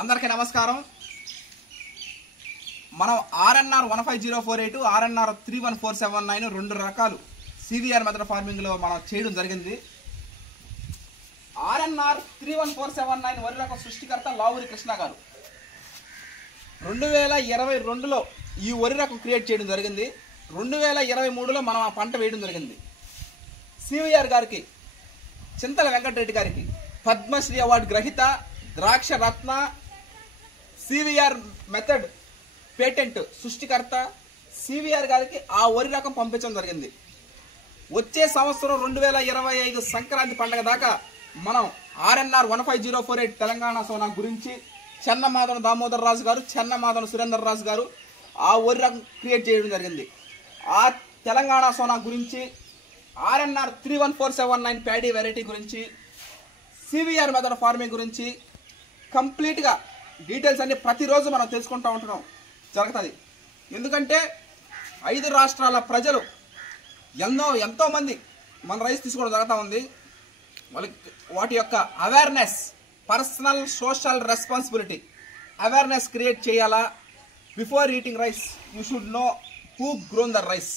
అందరికీ నమస్కారం. మనం RNR 15048 RNR 31479 రెండు రకాలు CVR మెథడ్ ఫార్మింగ్ లో మనం చేయడం జరిగింది. RNR 31479 వరి రకం సృష్టికర్త లావురి కృష్ణ గారు 2022లో ఈ వరి రకం క్రియేట్ చేయడం జరిగింది. 2023లో మనం ఆ పంట వేయడం జరిగింది. CVR గారికి, చింతల వెంకటరెడ్డి గారికి పద్మశ్రీ అవార్డు గ్రహీత, ద్రాక్ష రత్న, CVR మెథడ్ పేటెంట్ సృష్టికర్త CVR గారికి ఆ వరి రకం పంపించడం జరిగింది. వచ్చే సంవత్సరం 2025 సంక్రాంతి పండుగ దాకా మనం RNR 15048 తెలంగాణ సోనా గురించి చెన్నమాధవ దామోదర్ రాజు గారు, చెన్నమాధవ సురేందర్ రాజు గారు ఆ వరి రకం క్రియేట్ చేయడం జరిగింది. ఆ తెలంగాణ సోనా గురించి, RNR 31479 ప్యాడీ వెరైటీ గురించి, CVR మెథడ్ ఫార్మింగ్ గురించి కంప్లీట్గా డీటెయిల్స్ అన్ని ప్రతిరోజు మనం తెలుసుకుంటూ ఉంటున్నాం జరుగుతుంది. ఎందుకంటే 5 రాష్ట్రాల ప్రజలు ఎంతోమంది మన రైస్ తీసుకోవడం జరుగుతూ ఉంది. వాటి యొక్క awareness, personal social responsibility awareness create చేయాలా. Before eating rice you should know who grown the rice.